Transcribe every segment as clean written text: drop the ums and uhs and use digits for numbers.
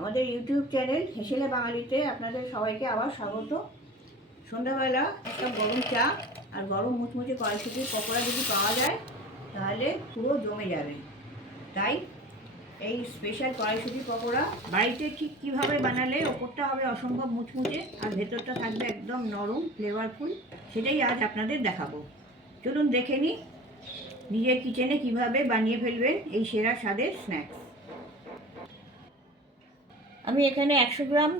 আমাদের YouTube channel হেসেলে বাঙালিতে আপনাদের সবাইকে আবার স্বাগত। সন্ধ্যাবেলা একটা গরম চা আর গরম মুচমুচে কড়াইশুঁটির পকোড়া যদি পাওয়া যায় তাহলে পুরো জমে যাবে। তাই এই স্পেশাল কড়াইশুঁটির পকোড়া বাড়িতে ঠিক কীভাবে বানালে ওপরটা হবে অসম্ভব মুচমুচে আর ভেতরটা থাকবে একদম নরম ফ্লেভারফুল, সেটাই আজ আপনাদের দেখাবো। চলুন দেখে নিই নিজের কিচেনে কিভাবে বানিয়ে ফেলবেন এই সেরা স্বাদের স্ন্যাক্স। আমি এখানে 100 গ্রাম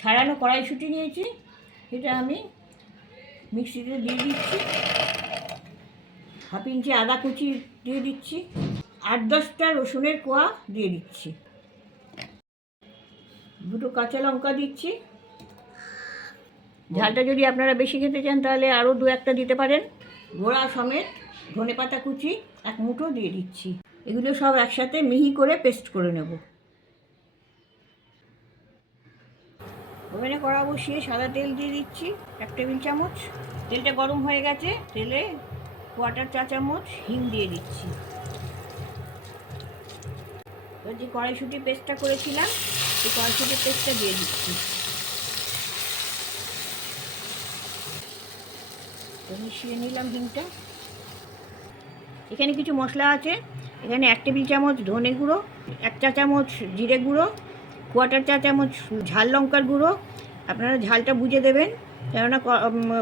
ছাড়ানো কড়াইশুঁটি নিয়েছি, সেটা আমি মিক্সিতে দিয়ে দিচ্ছি। হাফ ইঞ্চি আদা কুচি দিয়ে দিচ্ছি, 8-10টা রসুনের কোয়া দিয়ে দিচ্ছি, 2টো কাঁচা লঙ্কা দিচ্ছি। ঝালটা যদি আপনারা বেশি খেতে চান তাহলে আরও 2-1টা দিতে পারেন। গোড়া সমেত ধনেপাতা কুচি 1 মুঠো দিয়ে দিচ্ছি। এগুলো সব একসাথে মিহি করে পেস্ট করে নেব। ওভেনে কড়া বসিয়ে সাদা তেল দিয়ে দিচ্ছি 1 টেবিল চামচ। তেলটা গরম হয়ে গেছে, তেলে 1/4 চা চামচ হিং দিয়ে দিচ্ছি। এবার যে কড়াইশুঁটি পেস্টটা করেছিলাম সেই কড়াইশুঁটির পেস্টটা দিয়ে দিচ্ছি। মিশিয়ে নিলাম হিংটা। এখানে কিছু মশলা আছে। এখানে 1 টেবিল চামচ ধনে গুঁড়ো, 1 চা চামচ জিরে গুঁড়ো, 1/4 চা চামচ ঝাল লঙ্কার গুঁড়ো। আপনারা ঝালটা বুঝে দেবেন, কেননা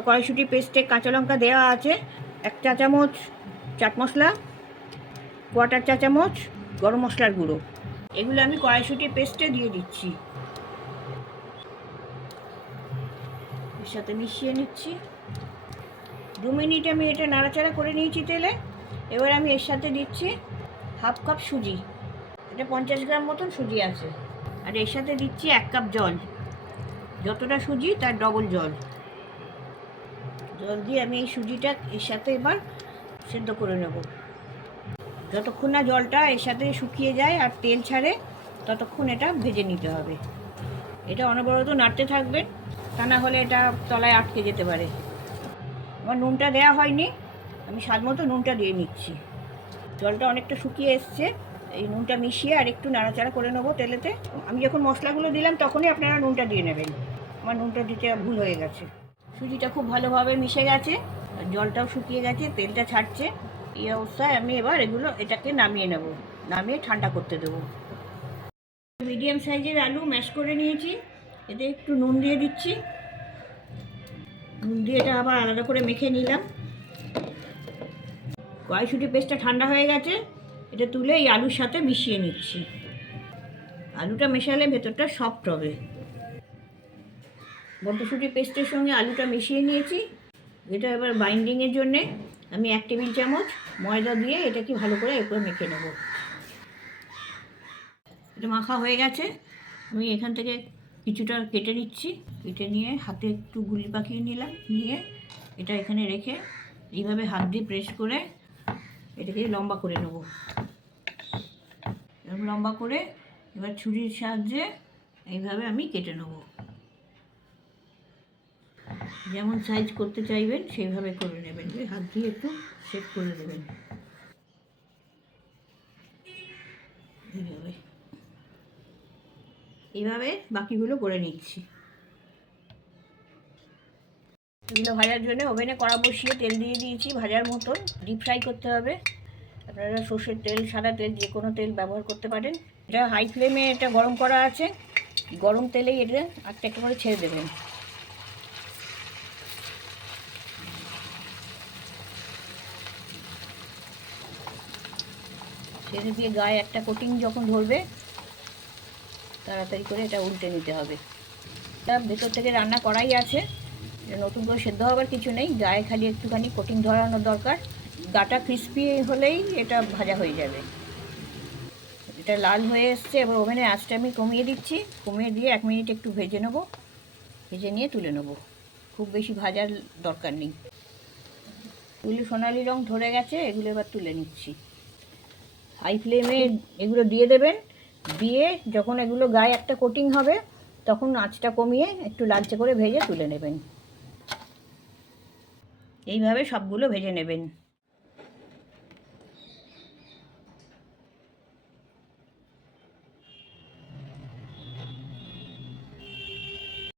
কড়াইশুঁটি পেস্টে কাঁচা লঙ্কা দেওয়া আছে। 1 চা চামচ চাট মশলা, 1/4 চা চামচ গরম মশলার গুঁড়ো। এগুলো আমি কড়াইশুঁটি পেস্টে দিয়ে দিচ্ছি। এর সাথে মিশিয়ে নিচ্ছি। 2 মিনিট আমি এটা নাড়াচাড়া করে নিয়েছি তেলে। এবার আমি এর সাথে দিচ্ছি 1/2 কাপ সুজি। এটা 50 গ্রাম মতন সুজি আছে। আর এর সাথে দিচ্ছি 1 কাপ জল। যতটা সুজি তার ডবল জল দিয়ে আমি এই সুজিটা এর সাথে এবার সেদ্ধ করে নেব। যতক্ষণ না জলটা এর সাথে শুকিয়ে যায় আর তেল ছাড়ে ততক্ষণ এটা ভেজে নিতে হবে। এটা অনবরত নাড়তে থাকবেন, তা না হলে এটা তলায় আটকে যেতে পারে। আমার নুনটা দেওয়া হয়নি, আমি স্বাদ মতো নুনটা দিয়ে নিচ্ছি। জলটা অনেকটা শুকিয়ে এসছে। এই নুনটা মিশিয়ে আর একটু নাড়াচাড়া করে নেবো তেলেতে। আমি যখন মশলাগুলো দিলাম তখনই আপনারা নুনটা দিয়ে নেবেন। আমার নুনটা দিতে ভুল হয়ে গেছে। সুজিটা খুব ভালোভাবে মিশে গেছে, জলটাও শুকিয়ে গেছে, তেলটা ছাড়ছে। এই অবস্থায় আমি এবার এটাকে নামিয়ে নেব, নামিয়ে ঠান্ডা করতে দেবো। মিডিয়াম সাইজের আলু ম্যাশ করে নিয়েছি, এতে একটু নুন দিয়ে দিচ্ছি। নুন দিয়ে এটা আবার আলাদা করে মেখে নিলাম। কড়াইশুঁটি পেস্টটা ঠান্ডা হয়ে গেছে, এটা তুলে এই আলুর সাথে মিশিয়ে নিচ্ছি। আলুটা মেশালে ভেতরটা সফট হবে। মটরশুঁটি পেস্টের সঙ্গে আলুটা মিশিয়ে নিয়েছি। এটা এবার বাইন্ডিংয়ের জন্যে আমি 1 টেবিল চামচ ময়দা দিয়ে এটাকে ভালো করে এরপর মেখে নেব। এটা মাখা হয়ে গেছে, আমি এখান থেকে কিছুটা কেটে নিচ্ছি। কেটে নিয়ে হাতে একটু গুলি পাকিয়ে নিলাম, নিয়ে এটা এখানে রেখে এইভাবে হাত দিয়ে প্রেস করে এটাকে লম্বা করে নেব। এরকম লম্বা করে এবার ছুরির সাহায্যে এইভাবে আমি কেটে নেব। যেমন সাইজ করতে চাইবেন সেইভাবে করে নেবেন, হাত দিয়ে একটু শেপ করে দেবেন। এইভাবে বাকিগুলো করে নিচ্ছি। এগুলো ভাজার জন্য ওভেনে কড়া বসিয়ে তেল দিয়ে দিয়েছি ভাজার মতন। ডিপ ফ্রাই করতে হবে। আপনারা সর্ষের তেল, সাদা তেল, যে কোনো তেল ব্যবহার করতে পারেন। এটা হাই ফ্লেমে এটা গরম করা আছে। গরম তেলেই এটা একটা করে ছেড়ে দেবেন। ছেড়ে দিয়ে গায়ে একটা কোটিং যখন ধরবে তাড়াতাড়ি করে এটা উল্টে নিতে হবে। এটা ভেতর থেকে রান্না করাই আছে, এটা নতুন করে সেদ্ধ হবার কিছু নেই, গায়ে খালি একটুখানি কোটিং ধরানোর দরকার। গাটা ক্রিস্পি হলেই এটা ভাজা হয়ে যাবে। এটা লাল হয়ে এসছে, এবার ওভেনের আঁচটা আমি কমিয়ে দিচ্ছি। কমিয়ে দিয়ে 1 মিনিট একটু ভেজে নেব, ভেজে নিয়ে তুলে নেব। খুব বেশি ভাজার দরকার নেই। এগুলো সোনালি রং ধরে গেছে, এগুলো এবার তুলে নিচ্ছি। হাই ফ্লেমে এগুলো দিয়ে দেবেন, দিয়ে যখন এগুলো গায়ে একটা কোটিং হবে তখন আঁচটা কমিয়ে একটু লালচে করে ভেজে তুলে নেবেন। এইভাবে সবগুলো ভেজে নেবেন।